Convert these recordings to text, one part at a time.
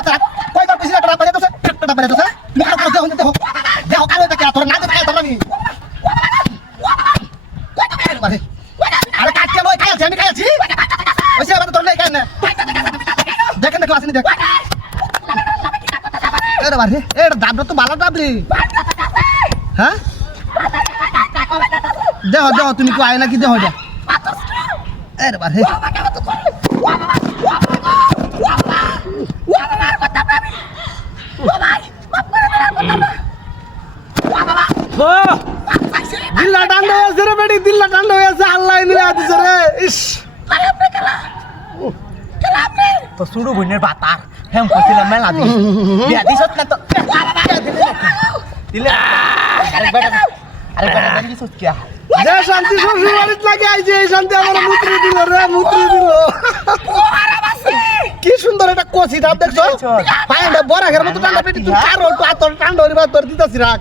বাচ্চা কয়বার কইছিস একটা বাজে তো একটা বাজে তো তুমি কারো কারো দেখো দেখো কারো এটা তোর না দেখাই তোর আমি আরে কাট কেন খাইছি আমি খাইছি ওইসে আবার তোর নাই কেন দেখেন দেখো আসেনি দেখ এরে বারে এটা দাবটা তো ভালো দাবলি হ্যাঁ দেখো দেখো তুমি কি আয় নাকি দেখো যা এরে বারে দিল্লা ঠান্ডা হয়েছে রে বেটি দিল্লা ঠান্ডা হয়েছে আল্লাহ নিয়ে দিছে রে ইস তো শুরু বইনের বাতার হেম কইছিলাম মেলা দি বিয়া দিছত না তো দিলে আরে বেটা দিছত কি যে শান্তি শ্বশুর বাড়িতে লাগে আইছে এই শান্তি আমার মুত্রি দিল রে মুত্রি দিল কি সুন্দর একটা কচি ধাপ দেখছো পায়টা বড় ঘরের মতো ঠান্ডা পেটি তুই কারো একটু আতর ঠান্ডা হইবা তোর দিতাছি রাখ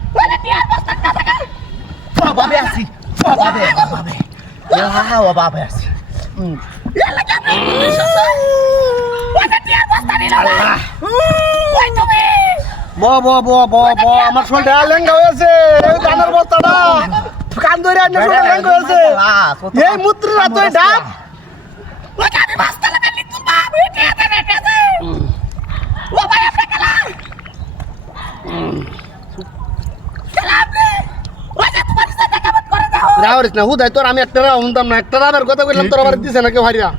বাবে আছি বাবে বাবে ও বাবে আছি আমার শোলটা লেঙ্গা হয়েছে ধানের বস্তাটা কান ধরে আনে শোলটা লেঙ্গা হয়েছে এই মুত্রি রাত তুই ডাব রাওরিস না হুদাই তোর আমি একটা রাও হুনতাম না একটা রাবের কথা কইলাম তোর আবার দিছে না কেউ হারিয়া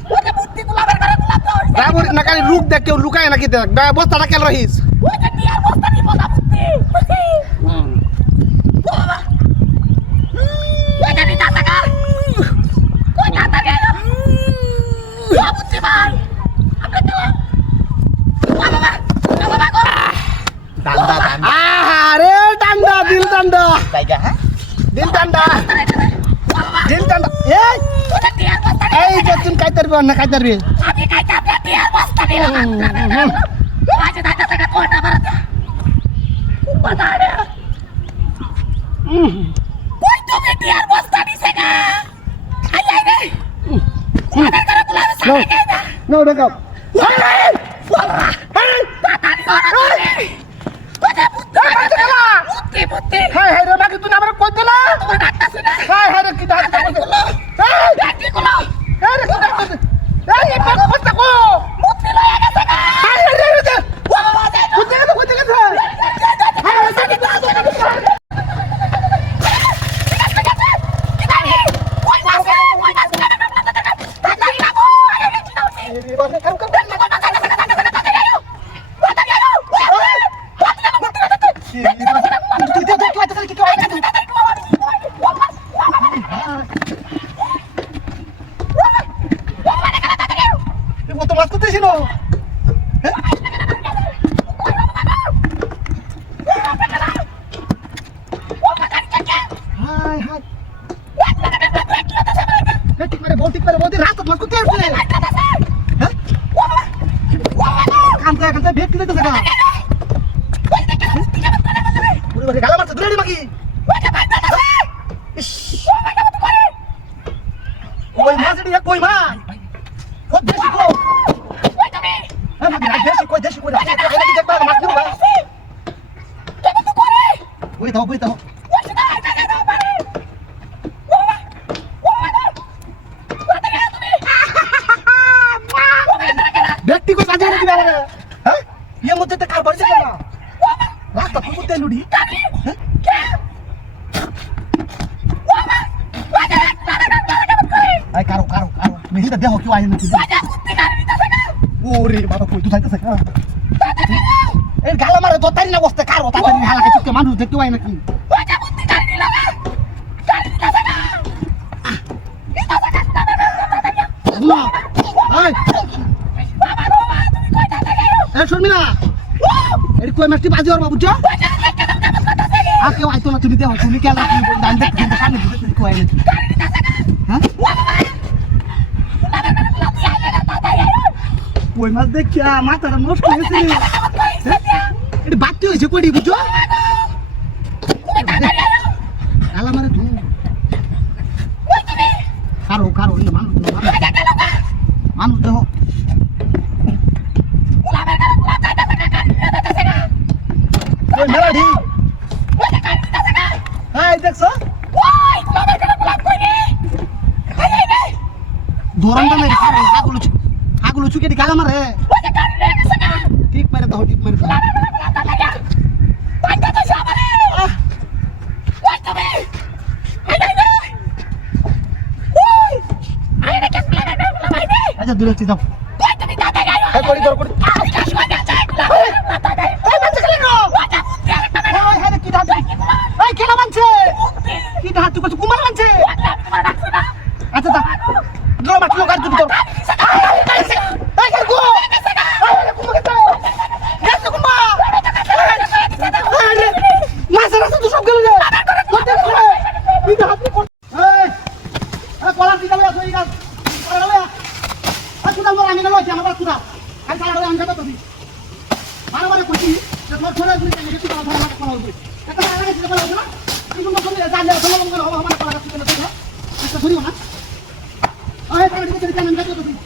রাবরিস না খালি লুক দেখ কেউ লুকায় নাকি দেখ বস্তাটা কেন রহিস আরে টান্ডা দিল টান্ডা দিল টান্ডা দিল টান্ডা এই যে তুমি খাইতে পারবি না খাইতে পারবি আমি খাইতে পারবি আর বস্তা দিল আজ দাদা টাকা কোটা বাড়াতে বাতারে কই তো বেটি আর বস্তা দিছে না আই আই রে আমাদের করে গুলা সামনে না নো দেখ হাই হাই রে বাকি তুই আমার কই দিলা হাই হাই রে কি দাঁত কত মাছ করতেছিল বলতে রাস্তা মাছ করতে আসবে কানতে কানতে ভেট কিনে দিতেছে গালা মারছে দূরে বাকি কই মাছ এটা কই মাছ কত দেশি কো দেশি কই মাছ নিব ওই দাও ব্যক্তি কো কাজে দিবা হ্যাঁ ইয়ে মধ্যে তো কার বাড়ি না রাস্তা ফুল তেল উড়ি আই কারো মেহিটা দেহ কি আই নাকি ওরে বাবা কই তুই যাইতেছ না এই গালা মারে দতারি না বসতে কারো তাড়াতাড়ি হালকা চুকে মানুষ দেখতে আই নাকি আই এ শর্মিলা এর কই মাছটি বাজি ওর বাবু যা আর কেউ আইতো না তুমি দেহ তুমি কেন দান দেখতে সামনে দিতে কই নাকি হ্যাঁ ওই মাছ দেখিয়া মাথাটা নষ্ট হয়েছে এটা বাড়তি হয়েছে কই বুঝছো আলা মারে তুই কারো মানুষ দেহ মরণটা নাই হাগুলো চুকে দি গালা মারে ঠিক মারে দাও ঠিক মারে দাও আচ্ছা দূরে যাও এই করি দর করি এই বাচ্চা খেলে না ওই হাতে কি দাও এই খেলা মানছে কি দাও তুই কত কুমার মানছে আচ্ছা দা দর মাছ লোক আর তুই তোর এই খেল গো এই কুমার কে গেছে কুমার মাছ রাস্তা তো সব গেল রে করতে করে কি দাও তুই এই কলা দিকে লয়া তুই গাছ কলা লয়া তুই দাও আমি না লয়া আমার তুই দাও আর সারা আমি যাবো তো বারবার কইছি যে তোর ছোড়া তুই কেন তুই আমার ভালো করা হবে এটা আগে দিতে পারো না তুই কোন কোন জানলে ভালো মঙ্গল হবে আমার কলা তুই কেন এটা ধরিও না আয় তাহলে দিকে তুই কেন যাবো তো তুই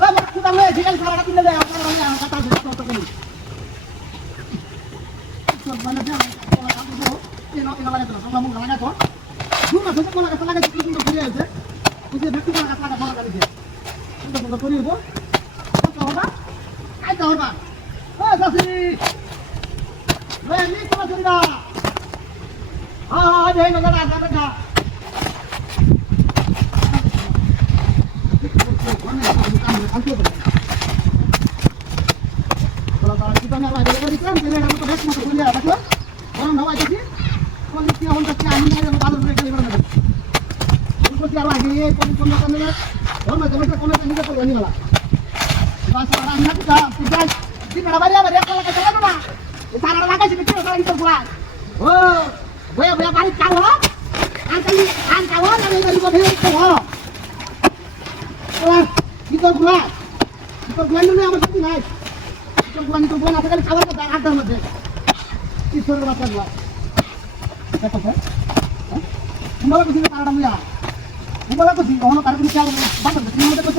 বাবা তুই দাও এই জিগাল সারা তুই ले আমার আমি কথা বলতে তো কেন তো মানে যা কলা কাটো তো এই না লাগা তো আমরা মঙ্গল লাগা তো দুনা তো কোলা কাটা লাগা তুই কিন্তু ঘুরে আছে তুই যে ব্যক্তি কোলা কাটা লাগা লাগা দিয়ে তুই তো করিব Hola, ay hola. Ah, Sasi. Ni kena cerita. Ah, ada yang ada. Kalau kita nak ada dari kan, dia nak kita dah masuk kuliah, betul? Orang dah wajib sih. Kalau kita orang tak kena ni ada baru mereka lebar mereka. Kalau kita lagi, kalau kan ni, orang macam kalau ni kita perlu ni malah. Bahasa orang nak kita tidak di mana-mana ada kalau kita jalan mana. Cara lagi sih kita kalau kita buat. Oh, boleh balik kau ha? Angkau ada dari bawah itu ha. Keluar, kita buat. Kita buat dulu yang mesti naik. Kita buat apa kali kawan kita ada macam. Itu macam buat. Apa tu? Kembali ke sini cara dulu ya. Kembali ke sini, orang tarik ni cara bantu. Sini mana tu?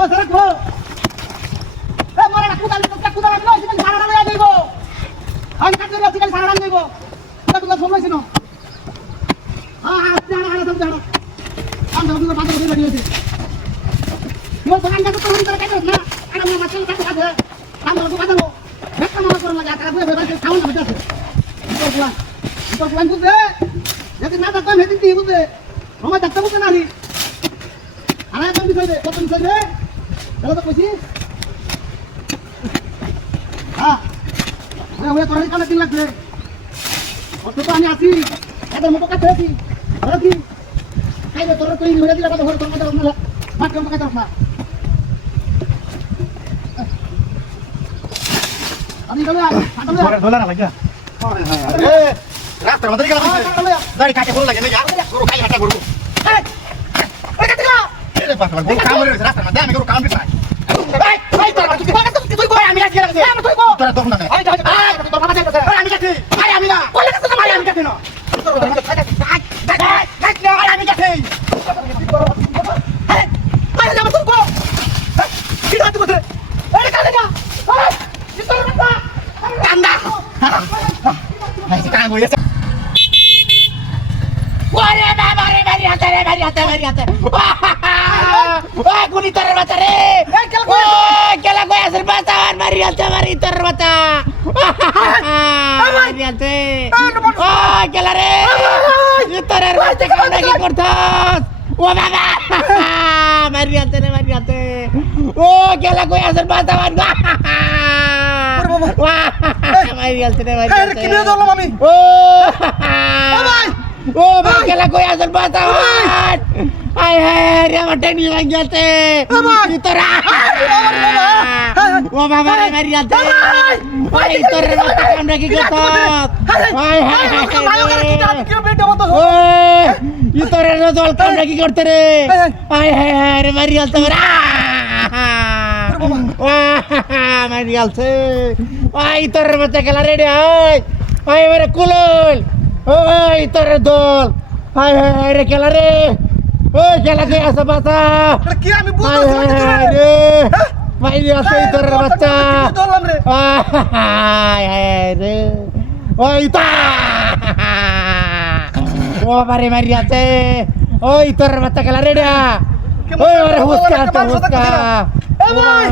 Oh, sarak ho. Mara aku tadi lo sini sararan ya dego. Angkat dulu sini sararan dego. Kita juga somai sini. Jangan sama. Anda juga patut beri dia. Mau jangan jatuh turun terkait na. Ada mau macam ada. Anda juga patut lo. Mereka mau turun lagi atas gue bebas tahun apa sih? Itu bulan tu deh. Jadi nada kau henti tu deh. Rumah jatuh bukan hari. Anak kami saja, kami saja. Kalau tak posisi, boleh korang kalau tinggal deh. Waktu tu hanya asli, ada mau pakai lagi, lagi. Kayak turun tu ini boleh tidak ada orang turun ada orang lah. Mat kamu pakai terus lah. Ani kalau ya, ada ya. Dolar lagi. Rasta mantri kalau dari kaca bulu lagi ya. Guru kayak macam guru. Mereka tinggal. Guru kamu dari rasta mantri, guru kamu bisa. Baik, tu kau yang ambil lagi. Kamu tu kau. Turun turun nanti. Ayo, turun apa saja. Ambil lagi. Ayo ambil. Kau lihat tu sama ambil lagi no. Turun ambil lagi. Ayo jangan tunggu. Kita tunggu terus. Kalinya. Itu apa? Tanda. Ayo sekarang gue ya. Mari hati. Wah, kuni terbata re. Kela gue asal batawan mari terbata. Mari hati. Oh, kela re. Itu terbata kau lagi kortos. Wah, baba. Mari hati. Oh, kela gue asal batawan. Wah, mari hati. Kini dulu mami. Oh, kela gue asal batawan. Hai, dia maten ni lagi ate. Itu rah. Wah, baba mari ate. Hai, itu rah makan lagi ketot. Hai. Itu rah nol kan lagi korte re. Hai, mari ate. Wah, mari ate. Hai, itu rah makan kela ready. Hai, mere kulul. Hai, itu rah dol. Hai, re kela re. Oh, kela ke asa bata. Lagi kami butuh Hai. Mai dia sai terbaca. Hai. ওই তা ও বাবারে মারিয়াছে ওই তোর বাচ্চা খেলা রেডিয়া ওই আরে হুসকা তো হুসকা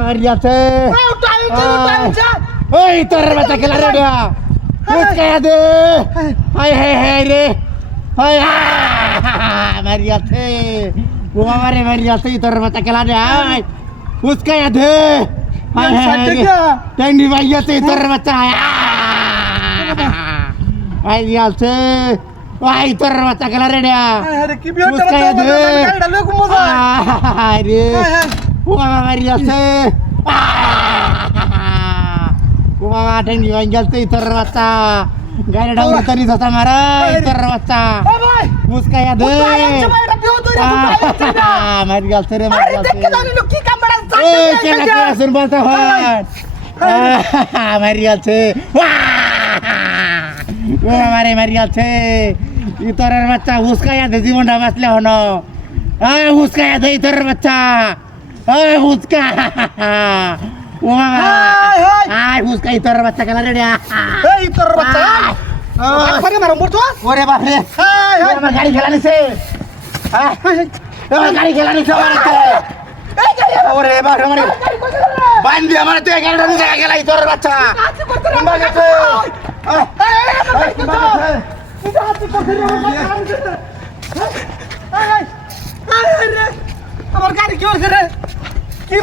মারিয়াছে ওই তোর বাচ্চা খেলা রেডিয়া হুসকা দে হাই হাই হাই রে হাই মারিয়াছে ও বাবারে মারিয়াছে তোর বাচ্চা খেলা রে হাই হুসকা দে হাই হাই টেন্ডি মারিয়াছে তোর বাচ্চা মারিয়াছে ওই তোর বাচ্চা খেলা রেডিয়া আরে কি বিয়ে চলে গাড়িটা লয়ে খুব মজা আরে ও বাবা মারিয়াছে ও বাবা টেন্ডি মারিয়াছে তোর বাচ্চা গাড়িটা উড়ে তরি ধতা মারা তোর বাচ্চা এ ভাই মুস্কায়া দে এটা বিয়ে তৈরি মারিয়াছে রে আরে দেখে দাও লোক কি কামড়া এই কেলা কেলা শুন বলতা হয় মারিয়াছে ও মারে মারিয়াছে ইতরের বাচ্চা হুসকায়া দে জীবনটা বাঁচলে হন হুসকায়া দে ইতরের বাচ্চা হুসকা ও বাবা আয় হুসকা ইতরের বাচ্চা খেলা রে এই তোর বাচ্চা আরে মারো মরতো ওরে বাপরে আমার গাড়ি খেলা নিছে আমার গাড়ি খেলা নিছে ওরে বাপরে মানে বান্দি আমার তো গাড়িটা নিছে গেলা ইতরের বাচ্চা কিংবা গেছে আমার গাড়ি কি হয়েছে রে কি